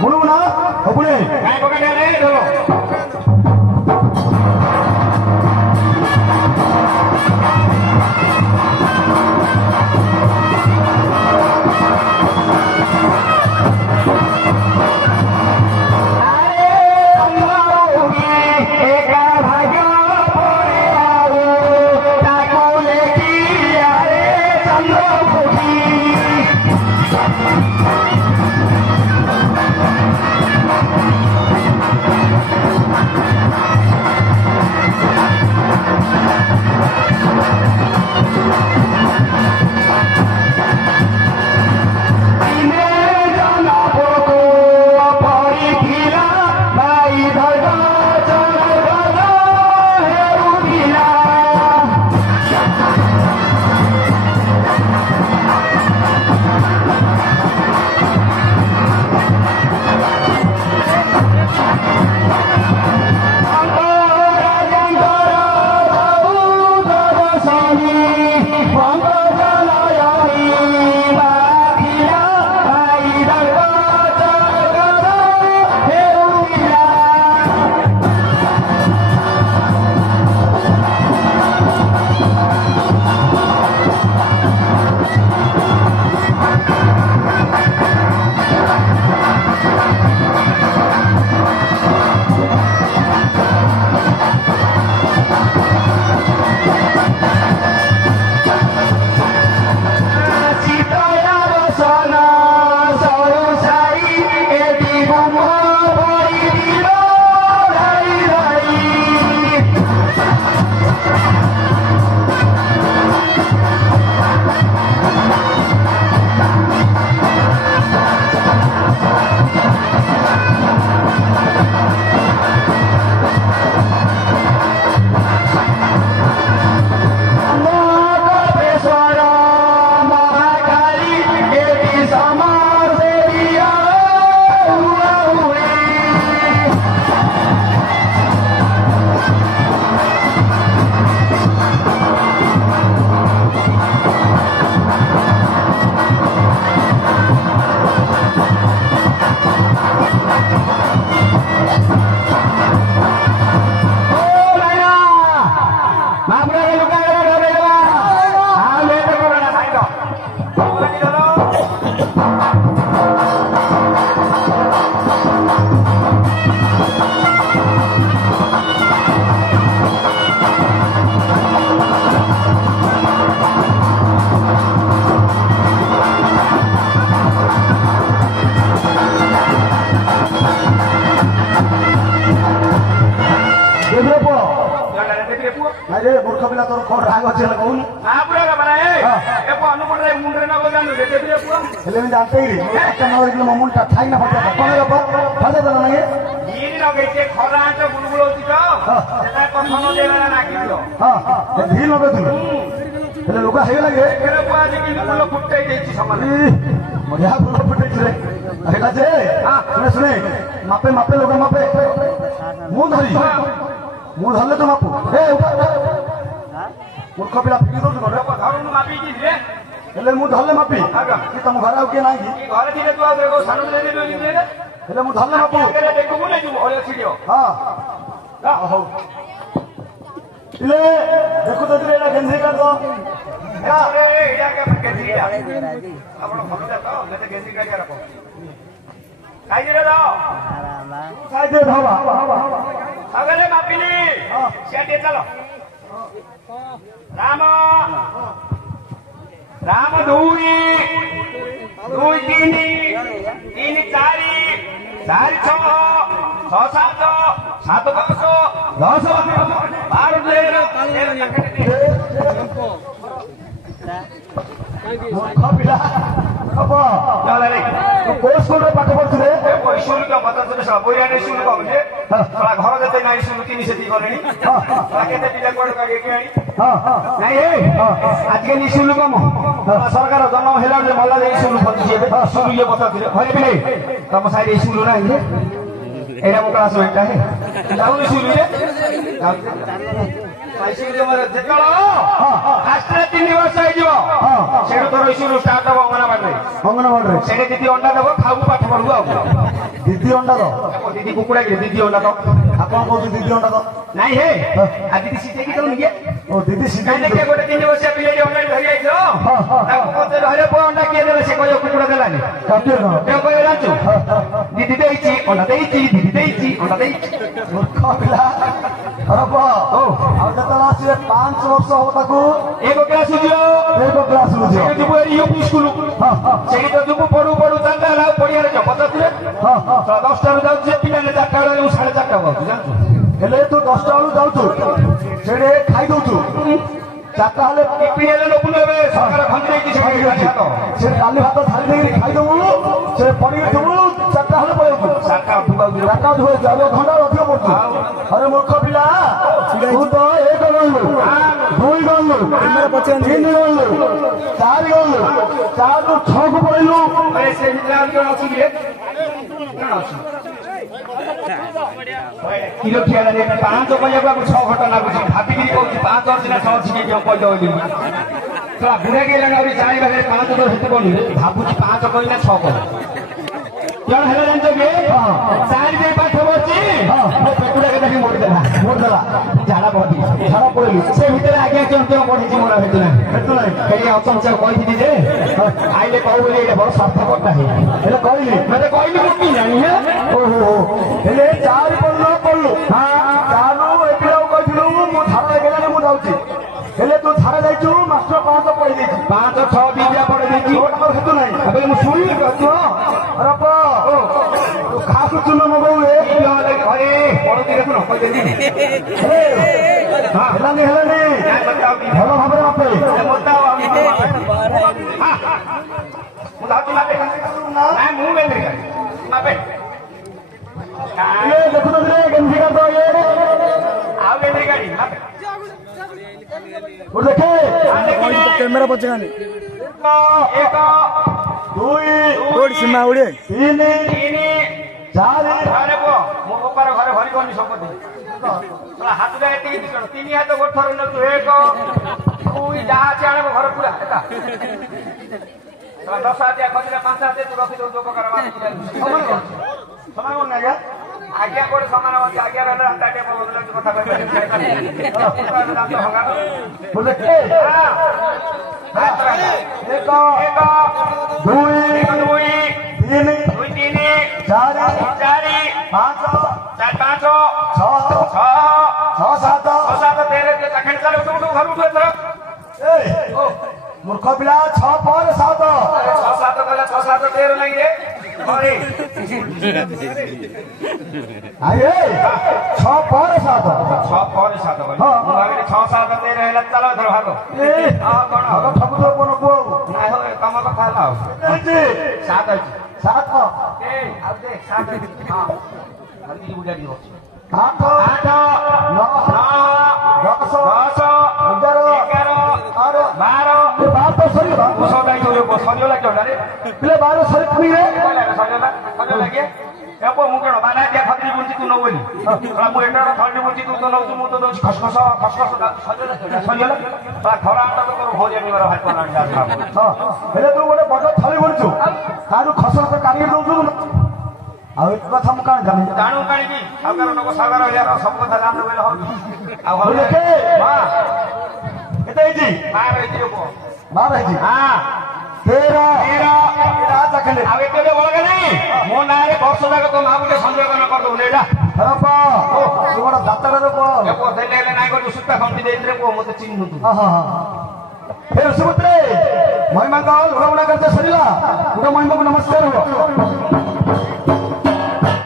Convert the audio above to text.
Mulu na, hopule. Kayak bukan ada dulu. मापे मापे लोग मापे मुंह धरी मुंह धरले तो मापू मूर्ख पिला फिकी दो धरुन मापी की रे हेले मुंह धरले मापी कि तुम घर आउ के नाही की घर थिले तो देखो सानु ले ले ले हेले मुंह धरले मापू देखो मुने जो ओले छिडियो हां हो इले देखो तो रे गंधे कर दो अरे इडा के गेंजी आपण फोन देखो ले गेंजी का रखो काई रे दो काई दे धावा अगले मापिली सेटे चलो राम राम दुई दुई तीन तीन चारि चारि छ छ सात सात दस 12 पिला अब चल रे तो कोर्स कोड पाठ पढुले स्कुल का पता छ सब बोयाने स्कुल का भने साला घर जते नाइ स्कुल 3 से 3 गरेनी केते पिला कोड का के आनी नाइ हे आज के स्कुल का सरकार जन्म हेला जे मला जे स्कुल पढिए स्कुल ये पता थियो भने पनि तम साइड स्कुल ना हे एरा मो क्लास में है जाऊ स्कुल रे ଯେତେବେଳେ 3 ବର୍ଷ ହେଇଯିବ ସେଇଠୁ ତୋର ଇସ୍କୁଲ ଷ୍ଟାର୍ଟ ହବ ଅଙ୍ଗନବାଡିରେ ସେଇଠି ଦିଦି ଅଣ୍ଡା ଦେବ ଖାଇବୁ ପାଠ ପଢିବୁ ଆଉ ଦିଦି ଅଣ୍ଡା ତ ଦିଦି କୁକୁଡ଼ା କି ଦିଦି ଅଣ୍ଡା ତ ଆପଣ କହୁଛୁ ଦିଦି ଅଣ୍ଡା ତ ନାଇଁ ହେ ଆଉ ଦିଦି ଶିଖେଇକି ଦଉନି କିଏ ଓ ଦିଦି କାଇଁ ଦେଖିଆ ଗୋଟେ 3 ବର୍ଷିଆ ପିଲାଟି ଅଣ୍ଡା ଧରି ଯାଇଥିଲ ତାକୁ ପଚାରିଲ ହରେ ପୁଅ ଅଣ୍ଡା କିଏ ଦେଲେ ସେ କହିବ କୁକୁଡ଼ା ଦେଲାନି କେଉଁ କହିବ ଜାଣିଛୁ ଦିଦି ଦେଇଛି ଅଣ୍ଡା ଦେଇଛି ଦିଦି ଦେଇଛି ଅଣ୍ଡା ଦେଇଛି ମୂର୍ଖ ପିଲା ଆଉ ଯେତେବେଳେ ଆସିବେ 5 ବର୍ଷ ହବ ତାକୁ 1 କ୍ଲାସ ଯିବ ସେଇଠି ଯିବୁ ୟୁପି ସ୍କୁଲ ସେଇଠି ତ ଯିବୁ ପଢୁ 4ଟା ହେଲା ପଡିଆରେ ଯାଉ ପଚାରୁଥିଲେ 10ଟାରୁ ଯାଉଛି ପିଲାମାନେ 4ଟା ବେଳେ 4:30 ହଉଛି ଜାଣିଛୁ ହେଲେ ତୁ 10ଟା ବେଳୁ ଯାଉଛୁ ସେଠି ଖାଇ ଦଉଛୁ 4ଟା ହେଲେ ପିଲାରେ ଲୋକୁନ ଏବେ ସରକାର ଖଞ୍ଜି ଦେଇଛି ସେ ଡାଲି ଭାତ ଛାଡ଼ି ଦେଇକି ଖାଇଦବୁ ସେ ପଡିକି ଥିବୁ 4ଟା ହେଲେ ପଳେଇବୁ 4ଟା ଧୁଏ ଅଧଘଣ୍ଟା ଅଧିକ ପଡୁଛୁ ଆରେ ମୂର୍ଖ ପିଲା ତୁ ତ 1 ଗଲୁ 2 ଗଲୁ 3 ଗଲୁ 4 ଗଲୁ 4ରୁ 6କୁ ପଳେଇଲୁ ସେ ଭିତରେ ଅଛି କି କିଲୋ ଠିଆ 5 କହିବାକୁ 6 ଘଣ୍ଟା ଲାଗୁଛି ଭାବିକିରି କହୁଛି 5 ସିନା 6 ଶିଖେଇ କହିଦେବ ବୁଢା ଗେଲାଣି ଆହୁରି ଜାଣିବା 5 ତ ସେତେ ବନି ଭାବୁଛି 5 କହିଲେ 6 କହ ଜଣ ହେଲା ଜାଣିଛ କି 4 ଯାଇ ପାଠ ପଢୁଛି ପେଟୁଟାকে ଦେଖି ମୋଡ଼ିଦେଲା ଝାଡା ପଡିଲି ସେ ଭିତରେ ଆଜ୍ଞା କେଉଁ ପଢିଛି ମୋର ଭେଟୁ ନାହିଁ ସେଇ ଅଚମଚା କହିଥିଲି ଯେ ଆଇଲେ କହୁ ବୋଲି ଏଇଟା ବଡ ସ୍ୱାର୍ଥପରଟା ହେଲେ କହିଲି ମତେ କହିଲି ମୁଁ କି ଜାଣି ଓହୋ ହେଲେ 4 ପଢିଲୁ 4ରୁ ଏପିଲାକୁ କହିଥିଲୁ ମୁଁ ଝାଡା ହେଇଗଲାଣି ମୁଁ ଯାଉଛି ହେଲେ ତୁ ଝାଡା ଯାଇଛୁ ମାଷ୍ଟର 5 ପଢି ଦେଇଛି 5 6 ଦିଟା ପଢି ଦେଇଛି ହେତୁ ନାହିଁ ମୁଁ ଶୁଣିଲି ତୁ ଖାସୁ ଚୁନ ମଗଉରେ ଘରେ ପଢୁଛି ଦେଖୁନ କହିଦେଲି ହେଲାନି ଭଲ ଭାବରେ ମାପେ ଦେଖୁଥିଲେ କେମିତି ଦେଖେ कैमेरा पचकानी 1 कोड सीमा उड़े 3 4 ଘରେ ପୁଅ ମୋ ବୋପାର ଘରେ ଭରିବନି ସମ୍ପତ୍ତି ହାତଟା ଏତିକି 3 ହାତ ଗୋଟେ ଥର ନେଉଛୁ 1 2 ଯାହା ଅଛି ଆଣିବ ଘର ପୁରା 10 ହାତିଆ ଖୋଜିଲେ 5 ହାତିଆ ତୁ ରଖିଦଉଛୁ ଉପକାର ସମାନ କରୁନି ଆଜ୍ଞା ଗୋଟେ ସମାନ ଅଛି ଆଜ୍ଞା ରହିଲେ ରାସ୍ତା ଟିକେ କଥା କହିବେ 5 मूर्ख पिला 6 पर 7 6 7 13 ଲାଗିଲେ ଆରେ 6 पर 7 6 ପରେ 7 ମୁଁ ଭାବିଲି 6 7 13 ହେଲା ଚାଲ ଧର ଭାଗ କଣ ଠକୁଥିବ କୋନ ପୁଅ ତମ କଥା ହେଲା ଆଉ 7 ଅଛି 7 ଆଉ ଦେ 7 ହଁ ହରି ବୁଝା ଦିଅ 8 9 10 12 ସରିଗଲା ସରିଗଲା କେଉଁଟାରେ ପିଲେ 12 ସରି ପୁଣିରେ ସରିଗଲା ଲାଗେ ମୁଁ କଣ ବାନା ଦିଆ ଖତରି ବୁଝି ତୁ ନଉ ବୋଲି ମୁଁ ଏଟା ଥଣ୍ଡି ବୁଝି ତୁ ତ ନଉଛୁ ମୁଁ ତ ଦଉଛି ଖସଖସ ସରିଗଲା ଖରା ଆଟା ତ ତୋର ଭୋଜି ଆଣିବାର ଭାଇ କଲାଣି ହେଲେ ତୁ ଗୋଟେ ବଡ ଥଳି ବୁଣିଛୁ ତାରୁ ଖସଖସ କାଢିକି ଦଉଛୁ ଆଉ ଏ କଥା ମୁଁ କାଣ ଜାଣିବି ଜାଣୁ କାଣିକି ସାଗର ଲୋକ ସାଗର ହେଲିଆର ସବୁ କଥା ଜାଣିଲେ ବୋଇଲେ ହଉଛି ଆଉ ହଉ ଦେଖେ କେତେ ହେଇଛି 12 ହେଇଛି ପୁଅ 12 ହେଇଛି 13 ଚାଖିଲେ ଆଉ ଏତେ ବଳକା ନାହିଁ ମୋ ନାଁରେ ବର୍ଷ ଯାକ ତ ମା ଗୋଟେ ସଂଯୋଗନ କରିଦବୁ ଏଇଟା ତୁମର ଯାତ୍ରାରେ ପୁଅ ଦେଲେ ହେଲେ ନାଇଁ ଗୋଟେ ସୂତା ଖଣ୍ଡି ଦେଇଥିଲେ ପୁଅ ମତେ ଚିହ୍ନୁ ହେ ସୁଭଦ୍ରେ ମହିମାଙ୍କ ଲୁଣବୁଣା କାର୍ଯ୍ୟ ସରିଲା ଗୋଟେ ମହିମାକୁ ନମସ୍କାର